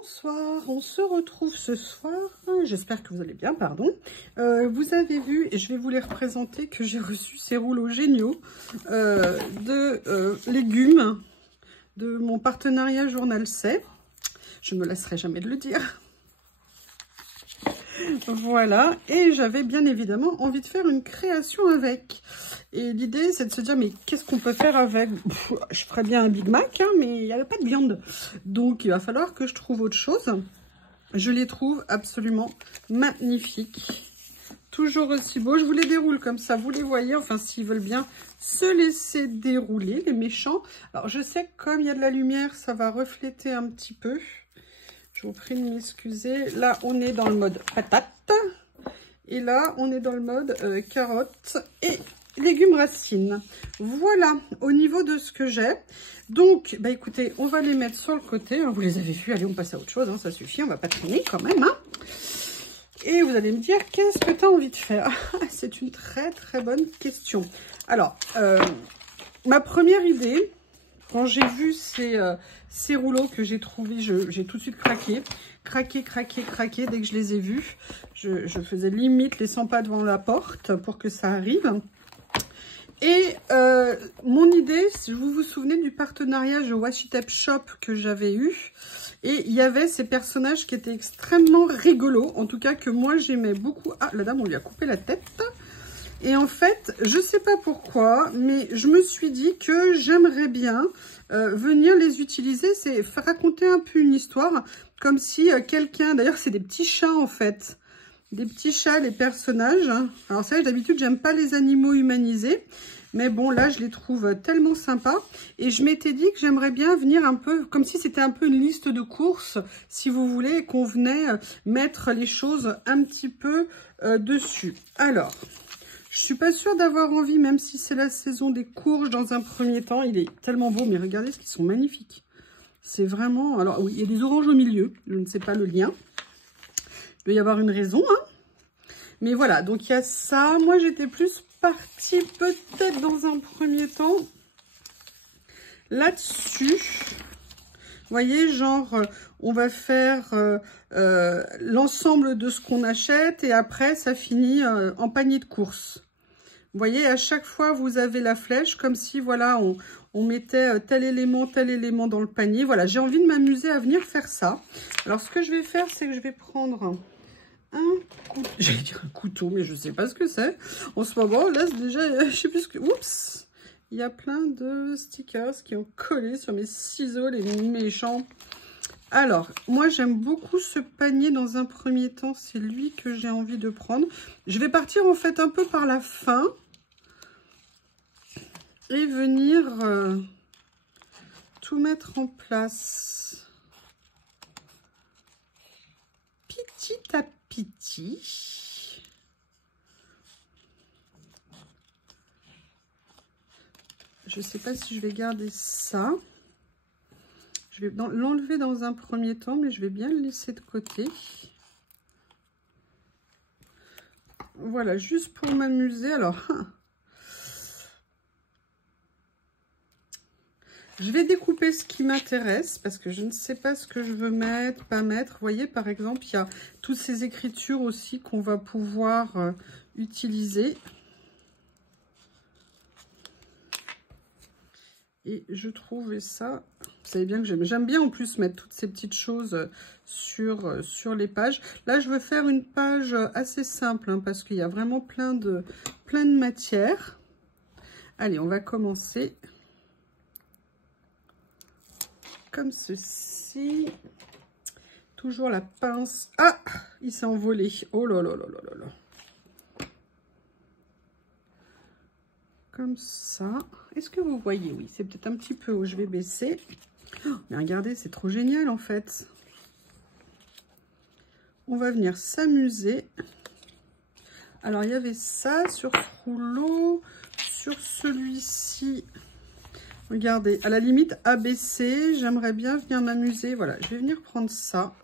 Bonsoir, on se retrouve ce soir, j'espère que vous allez bien, pardon. Vous avez vu, et je vais vous les représenter, que j'ai reçu ces rouleaux géniaux de légumes de mon partenariat Journal C. Je ne me lasserai jamais de le dire. Voilà, et j'avais bien évidemment envie de faire une création avec. Et l'idée, c'est de se dire, mais qu'est-ce qu'on peut faire avec? Je ferais bien un Big Mac, hein, mais il n'y avait pas de viande. Donc, il va falloir que je trouve autre chose. Je les trouve absolument magnifiques. Toujours aussi beaux. Je vous les déroule comme ça, vous les voyez. Enfin, s'ils veulent bien se laisser dérouler, les méchants. Alors, je sais que comme il y a de la lumière, ça va refléter un petit peu. Je vous prie de m'excuser. Là, on est dans le mode patate. Et là, on est dans le mode carotte et légumes racines. Voilà, au niveau de ce que j'ai. Donc, bah écoutez, on va les mettre sur le côté. Hein, vous les avez vus, allez, on passe à autre chose. Hein, ça suffit, on va pas traîner quand même. Hein. Et vous allez me dire, qu'est-ce que tu as envie de faire? C'est une très, très bonne question. Alors, ma première idée... Quand j'ai vu ces rouleaux que j'ai trouvés, j'ai tout de suite craqué. Craqué. Dès que je les ai vus, je faisais limite les 100 pas devant la porte pour que ça arrive. Et mon idée, si vous vous souvenez du partenariat de Washi Tape Shop que j'avais eu, et il y avait ces personnages qui étaient extrêmement rigolos, en tout cas que moi j'aimais beaucoup. Ah, la dame, on lui a coupé la tête. Et en fait, je sais pas pourquoi, mais je me suis dit que j'aimerais bien venir les utiliser, c'est raconter un peu une histoire, comme si quelqu'un, d'ailleurs c'est des petits chats en fait, des petits chats, les personnages. Alors ça, d'habitude, j'aime pas les animaux humanisés, mais bon, là, je les trouve tellement sympas. Et je m'étais dit que j'aimerais bien venir un peu, comme si c'était un peu une liste de courses, si vous voulez, et qu'on venait mettre les choses un petit peu dessus. Alors... je suis pas sûre d'avoir envie, même si c'est la saison des courges dans un premier temps. Il est tellement beau, mais regardez ce qu'ils sont magnifiques. C'est vraiment... alors oui, il y a des oranges au milieu. Je ne sais pas le lien. Il doit y avoir une raison. Hein. Mais voilà, donc il y a ça. Moi, j'étais plus partie peut-être dans un premier temps là-dessus. Vous voyez, genre, on va faire l'ensemble de ce qu'on achète et après, ça finit en panier de courses. Vous voyez, à chaque fois, vous avez la flèche, comme si, voilà, on mettait tel élément dans le panier. Voilà, j'ai envie de m'amuser à venir faire ça. Alors, ce que je vais faire, c'est que je vais prendre un couteau. J'allais dire un couteau, mais je ne sais pas ce que c'est. En ce moment, là, déjà, je sais plus ce que... oups! Il y a plein de stickers qui ont collé sur mes ciseaux, les méchants. Alors, moi, j'aime beaucoup ce panier dans un premier temps. C'est lui que j'ai envie de prendre. Je vais partir, en fait, un peu par la fin. Et venir tout mettre en place. Petit à petit. Je ne sais pas si je vais garder ça. Je vais l'enlever dans un premier temps, mais je vais bien le laisser de côté. Voilà, juste pour m'amuser. Alors, je vais découper ce qui m'intéresse, parce que je ne sais pas ce que je veux mettre, pas mettre. Vous voyez, par exemple, il y a toutes ces écritures aussi qu'on va pouvoir utiliser. Et je trouvais ça, vous savez bien que j'aime bien en plus mettre toutes ces petites choses sur les pages. Là, je veux faire une page assez simple, hein, parce qu'il y a vraiment plein de matières. Allez, on va commencer comme ceci. Toujours la pince. Ah, il s'est envolé. Oh là là là là là là. Comme ça. Est-ce que vous voyez? Oui, c'est peut-être un petit peu où je vais baisser. Oh, mais regardez, c'est trop génial en fait. On va venir s'amuser. Alors, il y avait ça sur ce rouleau. Sur celui-ci, regardez, à la limite ABC, j'aimerais bien venir m'amuser. Voilà, je vais venir prendre ça.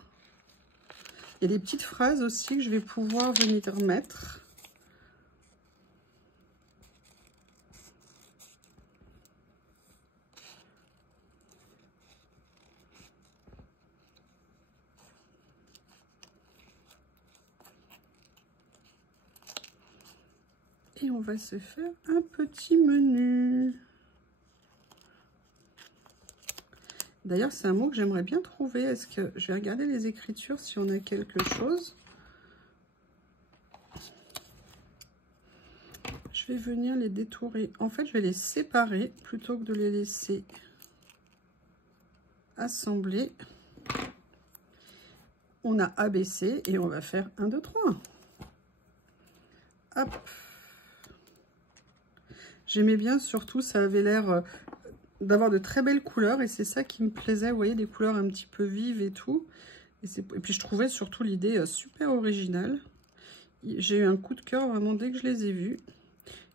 Il y a des petites phrases aussi que je vais pouvoir venir mettre. Et on va se faire un petit menu. D'ailleurs, c'est un mot que j'aimerais bien trouver. Est-ce que je vais regarder les écritures si on a quelque chose. Je vais venir les détourer. En fait, je vais les séparer plutôt que de les laisser assembler. On a ABC et on va faire 1, 2, 3. Hop. J'aimais bien, surtout, ça avait l'air d'avoir de très belles couleurs et c'est ça qui me plaisait. Vous voyez, des couleurs un petit peu vives et tout. Et puis, je trouvais surtout l'idée super originale. J'ai eu un coup de cœur vraiment dès que je les ai vus.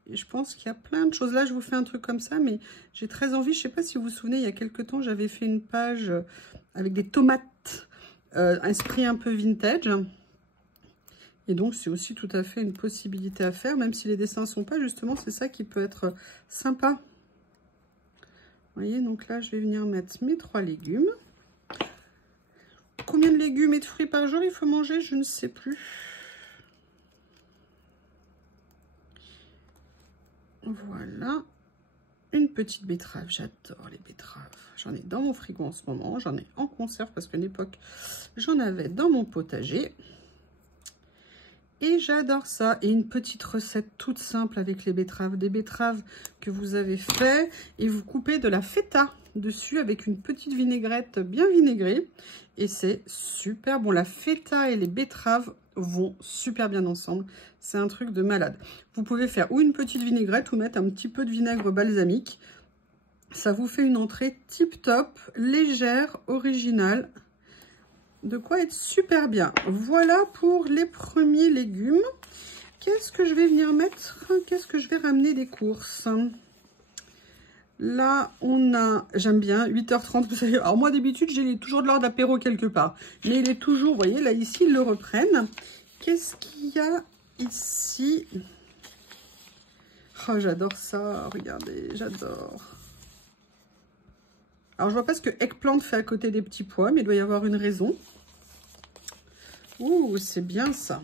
Et je pense qu'il y a plein de choses. Là, je vous fais un truc comme ça, mais j'ai très envie. Je ne sais pas si vous vous souvenez, il y a quelques temps, j'avais fait une page avec des tomates, esprit un peu vintage. Et donc, c'est aussi tout à fait une possibilité à faire, même si les dessins ne sont pas, justement, c'est ça qui peut être sympa. Vous voyez, donc là, je vais venir mettre mes 3 légumes. Combien de légumes et de fruits par jour il faut manger? Je ne sais plus. Voilà. Une petite betterave. J'adore les betteraves. J'en ai dans mon frigo en ce moment. J'en ai en conserve parce qu'à une époque, j'en avais dans mon potager. Et j'adore ça. Et une petite recette toute simple avec les betteraves. Des betteraves que vous avez fait. Et vous coupez de la feta dessus avec une petite vinaigrette bien vinaigrée. Et c'est super bon. La feta et les betteraves vont super bien ensemble. C'est un truc de malade. Vous pouvez faire ou une petite vinaigrette ou mettre un petit peu de vinaigre balsamique. Ça vous fait une entrée tip top, légère, originale. De quoi être super bien. Voilà pour les premiers légumes. Qu'est-ce que je vais venir mettre? Qu'est-ce que je vais ramener des courses? Là, on a, j'aime bien, 8h30. Vous savez, alors moi, d'habitude, j'ai toujours de l'heure d'apéro quelque part. Mais il est toujours, vous voyez, là, ici, ils le reprennent. Qu'est-ce qu'il y a ici? Oh, j'adore ça. Regardez, j'adore. Alors, je vois pas ce que eggplant fait à côté des petits pois, mais il doit y avoir une raison. Ouh, c'est bien ça.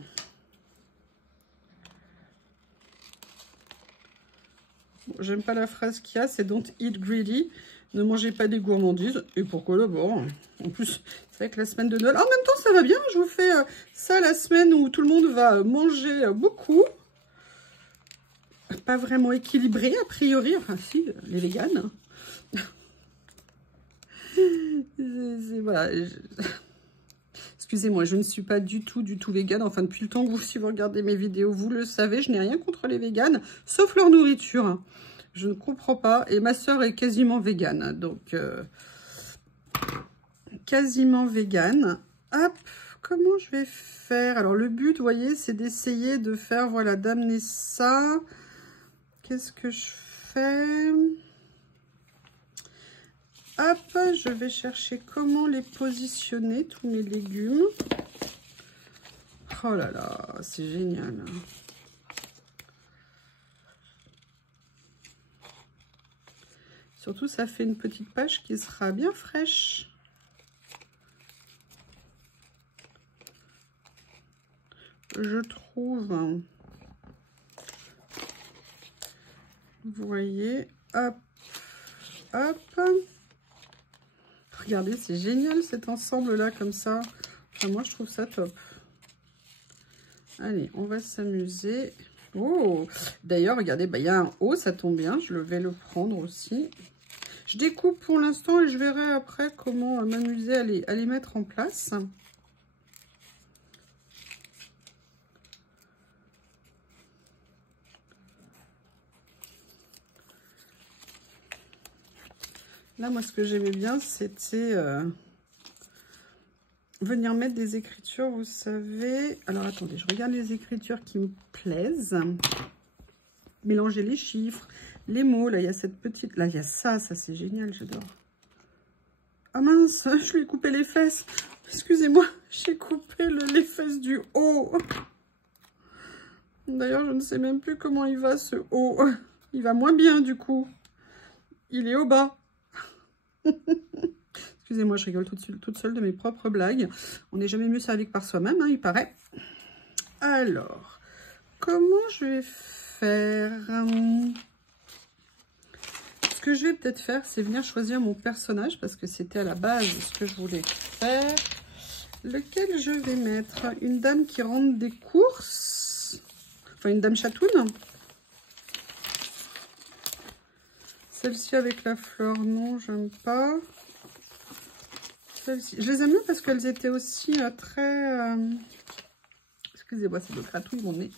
Bon, j'aime pas la phrase qu'il y a, c'est don't eat greedy. Ne mangez pas des gourmandises. Et pourquoi d'abord? En plus, c'est vrai que la semaine de Noël... En même temps, ça va bien. Je vous fais ça la semaine où tout le monde va manger beaucoup. Pas vraiment équilibré, a priori. Enfin, si, les véganes. Voilà. Excusez-moi, je ne suis pas du tout végane. Enfin, depuis le temps que si vous regardez mes vidéos, vous le savez, je n'ai rien contre les véganes, sauf leur nourriture. Je ne comprends pas. Et ma soeur est quasiment végane. Donc, quasiment végane. Hop, comment je vais faire? Alors, le but, vous voyez, c'est d'essayer de faire, voilà, d'amener ça. Qu'est-ce que je fais? Hop, je vais chercher comment les positionner, tous mes légumes. Oh là là, c'est génial. Surtout, ça fait une petite page qui sera bien fraîche. Je trouve. Vous voyez, hop, hop. Regardez, c'est génial cet ensemble-là, comme ça. Enfin, moi, je trouve ça top. Allez, on va s'amuser. Oh, d'ailleurs, regardez, bah, il y a un haut, ça tombe bien. Je vais le prendre aussi. Je découpe pour l'instant et je verrai après comment m'amuser à les mettre en place. Là, moi, ce que j'aimais bien, c'était venir mettre des écritures, vous savez. Alors, attendez, je regarde les écritures qui me plaisent. Mélanger les chiffres, les mots. Là, il y a cette petite... Là, il y a ça c'est génial, j'adore. Ah mince, je lui ai coupé les fesses. Excusez-moi, j'ai coupé les fesses du haut. D'ailleurs, je ne sais même plus comment il va, ce haut. Il va moins bien, du coup. Il est au bas. Excusez-moi, je rigole toute seule de mes propres blagues. On n'est jamais mieux servi que par soi-même, hein, il paraît. Alors, comment je vais faire? Ce que je vais peut-être faire, c'est venir choisir mon personnage, parce que c'était à la base ce que je voulais faire. Lequel je vais mettre? Une dame qui rentre des courses. Enfin, une dame chatoune. Celle-ci avec la fleur, non, j'aime pas. Celle-ci, je les aime bien parce qu'elles étaient aussi très... Excusez-moi, c'est le gratouille mon nez.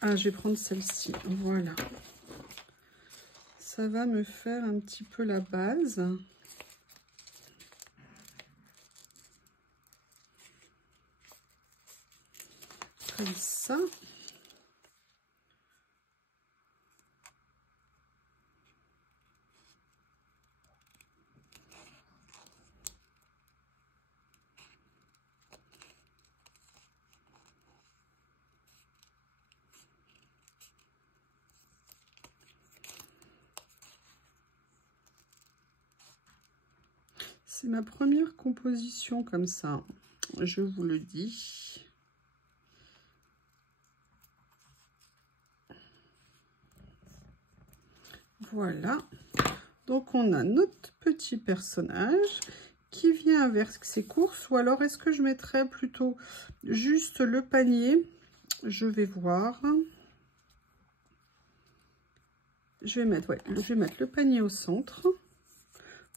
Ah, je vais prendre celle-ci, voilà. Ça va me faire un petit peu la base. Comme ça. C'est ma première composition comme ça, je vous le dis. Voilà. Donc on a notre petit personnage qui vient avec ses courses. Ou alors est-ce que je mettrais plutôt juste le panier? Je vais voir. Je vais mettre le panier au centre.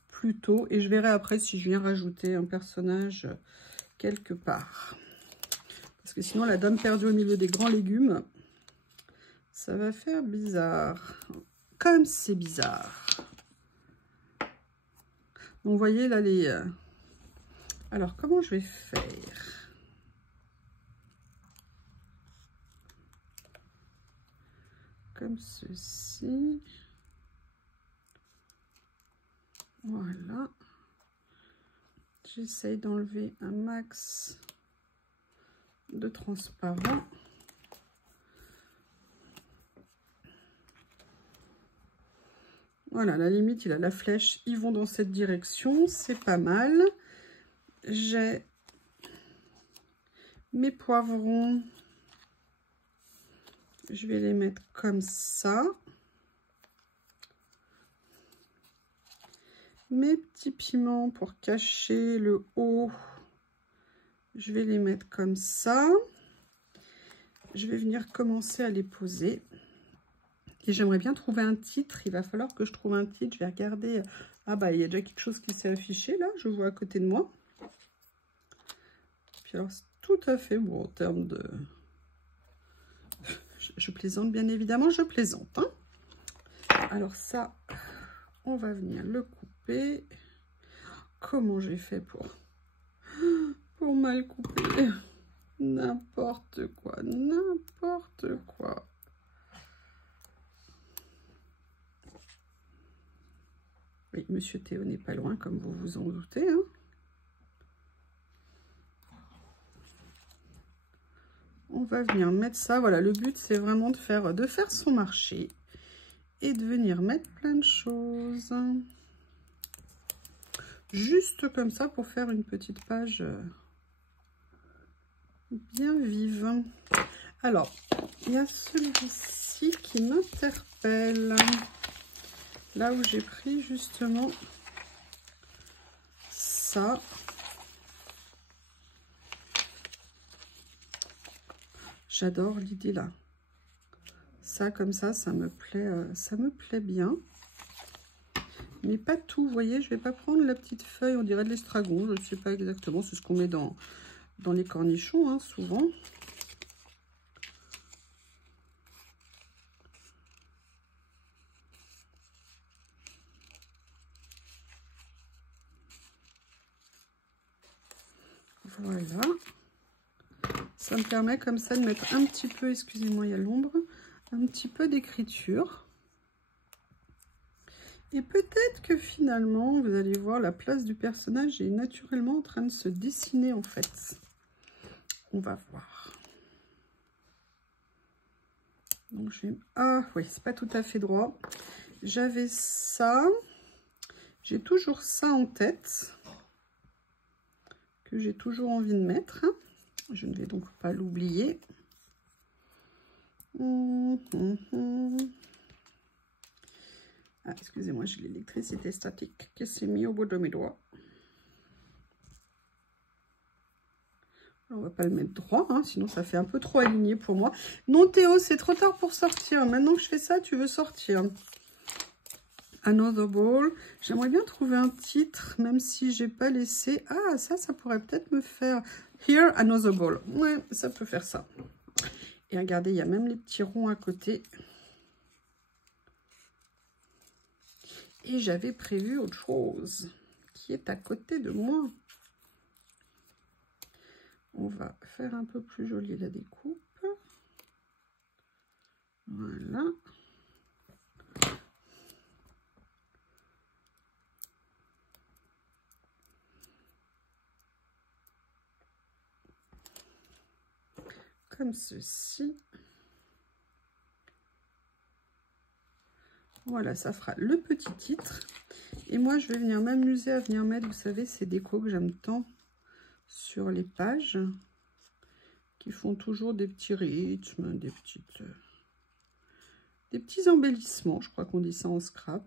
Plutôt, et je verrai après si je viens rajouter un personnage quelque part, parce que sinon la dame perdue au milieu des grands légumes, ça va faire bizarre, comme c'est bizarre. Donc vous voyez là les alors comment je vais faire? Comme ceci. Voilà, j'essaye d'enlever un max de transparent. Voilà, à la limite, il a la flèche, ils vont dans cette direction, c'est pas mal. J'ai mes poivrons, je vais les mettre comme ça. Mes petits piments pour cacher le haut, je vais les mettre comme ça. Je vais venir commencer à les poser. Et j'aimerais bien trouver un titre. Il va falloir que je trouve un titre. Je vais regarder. Ah bah, il y a déjà quelque chose qui s'est affiché là. Je vois à côté de moi. Puis alors, c'est tout à fait bon en termes de... Je plaisante, bien évidemment. Je plaisante. Hein. Alors ça, on va venir le couper. Comment j'ai fait pour mal couper? N'importe quoi. N'importe quoi. Oui, Monsieur Théo n'est pas loin, comme vous vous en doutez. Hein. On va venir mettre ça. Voilà, le but, c'est vraiment de faire son marché et de venir mettre plein de choses. Juste comme ça pour faire une petite page bien vive. Alors, il y a celui-ci qui m'interpelle. Là où j'ai pris justement ça. J'adore l'idée là. Ça comme ça me plaît bien. Mais pas tout, vous voyez, je vais pas prendre la petite feuille, on dirait de l'estragon, je ne sais pas exactement, c'est ce qu'on met dans les cornichons, hein, souvent. Voilà. Ça me permet comme ça de mettre un petit peu, excusez-moi, il y a l'ombre, un petit peu d'écriture. Et peut-être que finalement, vous allez voir, la place du personnage est naturellement en train de se dessiner en fait. On va voir. Donc je vais... Ah oui, c'est pas tout à fait droit. J'avais ça. J'ai toujours ça en tête. Que j'ai toujours envie de mettre. Je ne vais donc pas l'oublier. Ah, excusez-moi, j'ai l'électricité statique qui s'est mise au bout de mes doigts. On va pas le mettre droit, hein, sinon ça fait un peu trop aligné pour moi. Non Théo, c'est trop tard pour sortir. Maintenant que je fais ça, tu veux sortir. Another Ball. J'aimerais bien trouver un titre, même si j'ai pas laissé... Ah, ça pourrait peut-être me faire... Here, Another Ball. Ouais, ça peut faire ça. Et regardez, il y a même les petits ronds à côté. Et j'avais prévu autre chose qui est à côté de moi. On va faire un peu plus joli la découpe. Voilà. Comme ceci. Voilà, ça fera le petit titre. Et moi, je vais venir m'amuser à venir mettre, vous savez, ces décos que j'aime tant sur les pages, qui font toujours des petits rythmes, des petits embellissements. Je crois qu'on dit ça en scrap.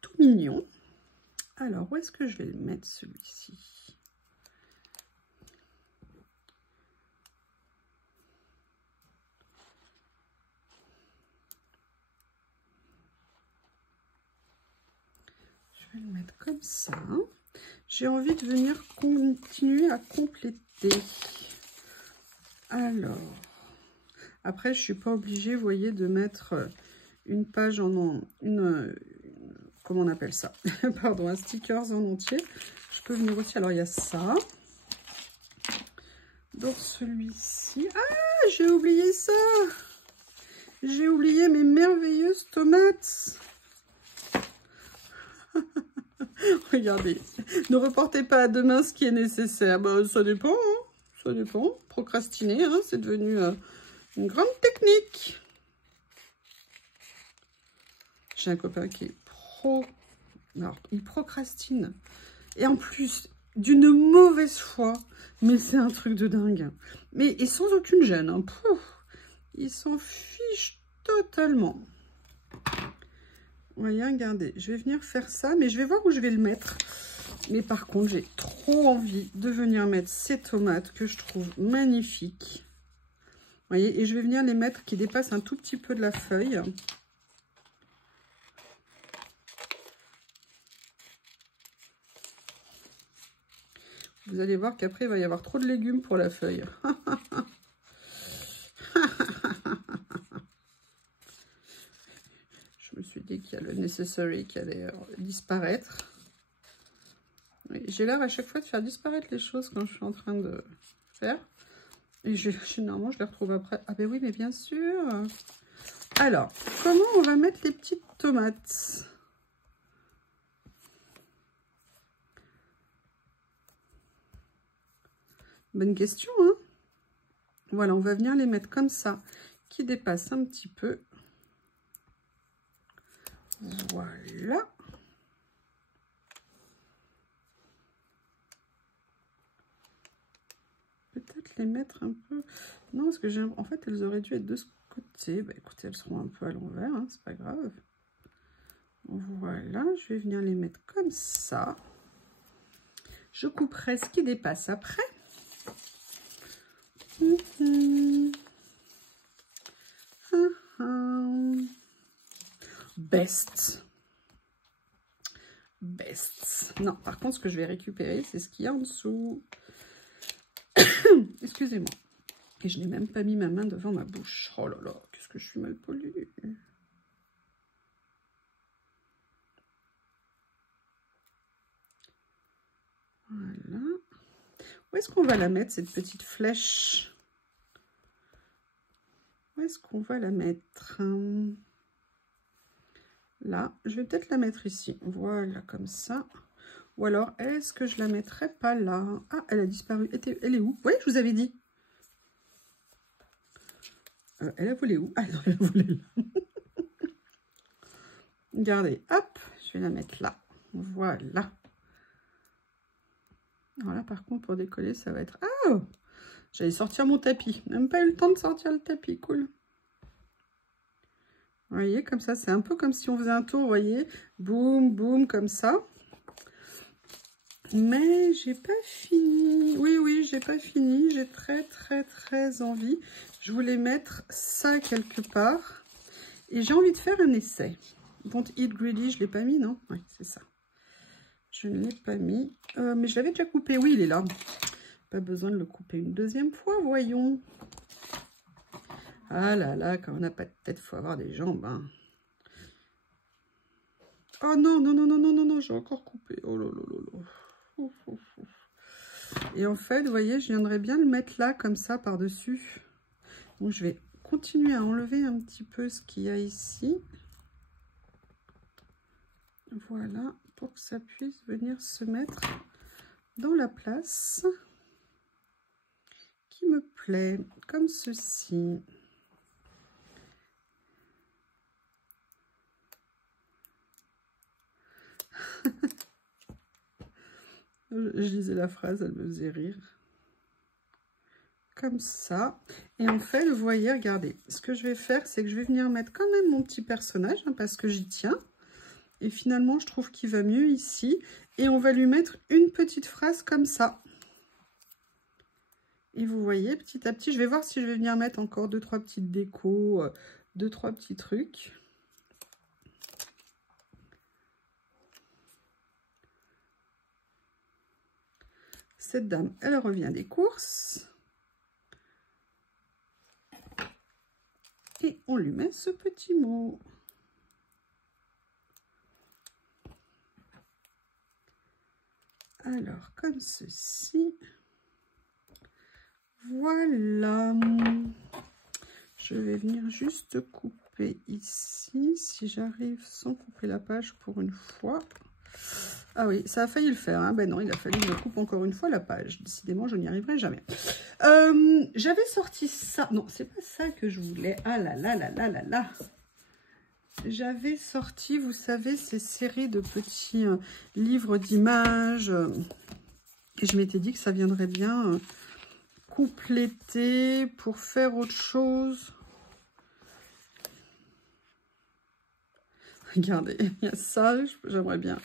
Tout mignon. Alors, où est-ce que je vais le mettre, celui-ci? Je vais le mettre comme ça. J'ai envie de venir continuer à compléter. Alors, après, je ne suis pas obligée, vous voyez, de mettre une page en... comment on appelle ça? Pardon, un stickers en entier. Je peux venir aussi... Alors, il y a ça. Donc, celui-ci... Ah, j'ai oublié ça! J'ai oublié mes merveilleuses tomates. Regardez, ne reportez pas à demain ce qui est nécessaire. Bah, ça dépend, hein. Ça dépend. Procrastiner, hein, c'est devenu une grande technique. J'ai un copain qui est Alors, il procrastine. Et en plus, d'une mauvaise foi. Mais c'est un truc de dingue. Mais et sans aucune gêne. Hein. Pouf, il s'en fiche totalement. Vous voyez, regardez, je vais venir faire ça, mais je vais voir où je vais le mettre. Mais par contre, j'ai trop envie de venir mettre ces tomates que je trouve magnifiques. Vous voyez, et je vais venir les mettre qui dépassent un tout petit peu de la feuille. Vous allez voir qu'après, il va y avoir trop de légumes pour la feuille. Je me suis dit qu'il y a le necessary qui allait disparaître. J'ai l'air à chaque fois de faire disparaître les choses quand je suis en train de faire. Et généralement, je les retrouve après. Ah ben oui, mais bien sûr. Alors, comment on va mettre les petites tomates? Bonne question, hein? Voilà, on va venir les mettre comme ça, qui dépassent un petit peu. Voilà. Peut-être les mettre un peu... Non, parce que en fait, elles auraient dû être de ce côté. Bah, écoutez, elles seront un peu à l'envers, hein, c'est pas grave. Voilà, je vais venir les mettre comme ça. Je couperai ce qui dépasse après. Best. Non, par contre, ce que je vais récupérer, c'est ce qu'il y a en dessous. Excusez-moi. Et je n'ai même pas mis ma main devant ma bouche. Oh là là, qu'est-ce que je suis mal polie. Voilà. Où est-ce qu'on va la mettre, cette petite flèche? Où est-ce qu'on va la mettre? Là, je vais peut-être la mettre ici. Voilà, comme ça. Ou alors, est-ce que je la mettrais pas là? Ah, elle a disparu. Elle est où? Oui, je vous avais dit. Elle a volé où? Ah non, elle a volé là. Regardez, hop, je vais la mettre là. Voilà. Alors là, par contre, pour décoller, ça va être... Ah! J'allais sortir mon tapis. Même pas eu le temps de sortir le tapis. Cool. Vous voyez, comme ça, c'est un peu comme si on faisait un tour, vous voyez. Boum, boum, comme ça. Mais j'ai pas fini. Oui, j'ai pas fini. J'ai très envie. Je voulais mettre ça quelque part. Et j'ai envie de faire un essai. Don't eat greedy, je l'ai pas mis, non? Oui, c'est ça. Je ne l'ai pas mis. Mais je l'avais déjà coupé. Oui, il est là. Pas besoin de le couper une deuxième fois, voyons. Ah là là, quand on n'a pas de tête, il faut avoir des jambes. Hein. Oh non, j'ai encore coupé. Oh là là là là. Ouf, ouf, ouf. Et en fait, vous voyez, je viendrais bien le mettre là, comme ça, par-dessus. Donc, je vais continuer à enlever un petit peu ce qu'il y a ici. Voilà, pour que ça puisse venir se mettre dans la place qui me plaît, comme ceci. Je lisais la phrase, elle me faisait rire. Comme ça. Et en fait, vous voyez, regardez, ce que je vais faire, c'est que je vais venir mettre quand même mon petit personnage, hein, parce que j'y tiens. Et finalement, je trouve qu'il va mieux ici. Et on va lui mettre une petite phrase comme ça. Et vous voyez, petit à petit, je vais voir si je vais venir mettre encore 2-3 petites décos, 2-3 petits trucs. Cette dame, elle revient des courses. Et on lui met ce petit mot. Alors, comme ceci. Voilà. Je vais venir juste couper ici, si j'arrive sans couper la page pour une fois. Ah oui, ça a failli le faire. Hein. Ben non, il a fallu que je coupe encore une fois la page. Décidément, je n'y arriverai jamais. J'avais sorti ça. Non, c'est pas ça que je voulais. Ah là là là là là là. J'avais sorti, vous savez, ces séries de petits livres d'images. Et je m'étais dit que ça viendrait bien compléter pour faire autre chose. Regardez, il y a ça, j'aimerais bien.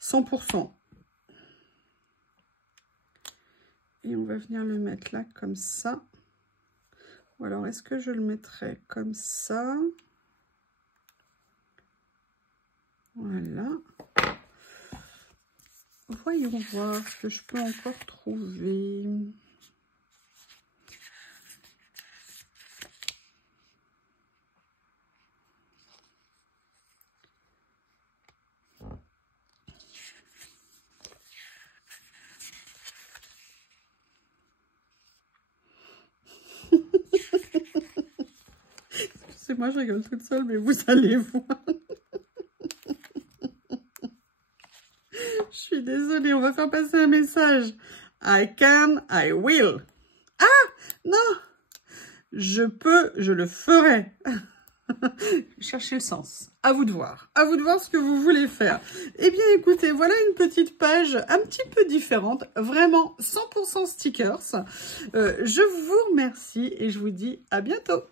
100%. Et on va venir le mettre là, comme ça. Ou alors, est-ce que je le mettrais comme ça? Voilà. Voyons voir ce que je peux encore trouver. C'est moi, je rigole toute seule, mais vous allez voir. Je suis désolée, on va faire passer un message. I can, I will. Ah, non. Je peux, je le ferai. Cherchez le sens. À vous de voir. À vous de voir ce que vous voulez faire. Eh bien, écoutez, voilà une petite page un petit peu différente. Vraiment 100% stickers. Je vous remercie et je vous dis à bientôt.